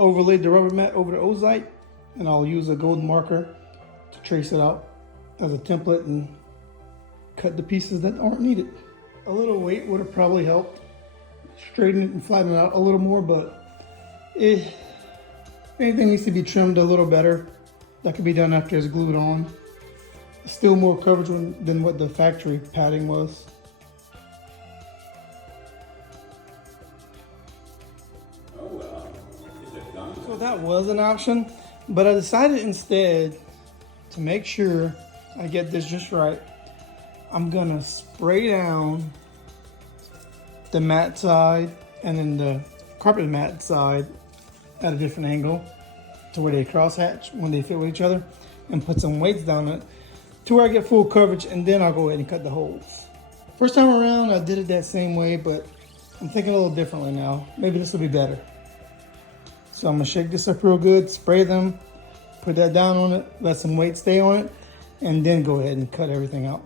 overlaid the rubber mat over the Ozite, and I'll use a gold marker to trace it out as a template and cut the pieces that aren't needed. A little weight would have probably helped straighten it and flatten it out a little more, but if anything needs to be trimmed a little better, that could be done after it's glued on. Still more coverage than what the factory padding was. So that was an option, but I decided instead to make sure I get this just right, I'm gonna spray down the matte side and then the carpet mat side at a different angle to where they crosshatch when they fit with each other, and put some weights down it to where I get full coverage, and then I'll go ahead and cut the holes. First time around I did it that same way, but I'm thinking a little differently now. Maybe this will be better. So I'm gonna shake this up real good, spray them, put that down on it, let some weight stay on it, and then go ahead and cut everything out.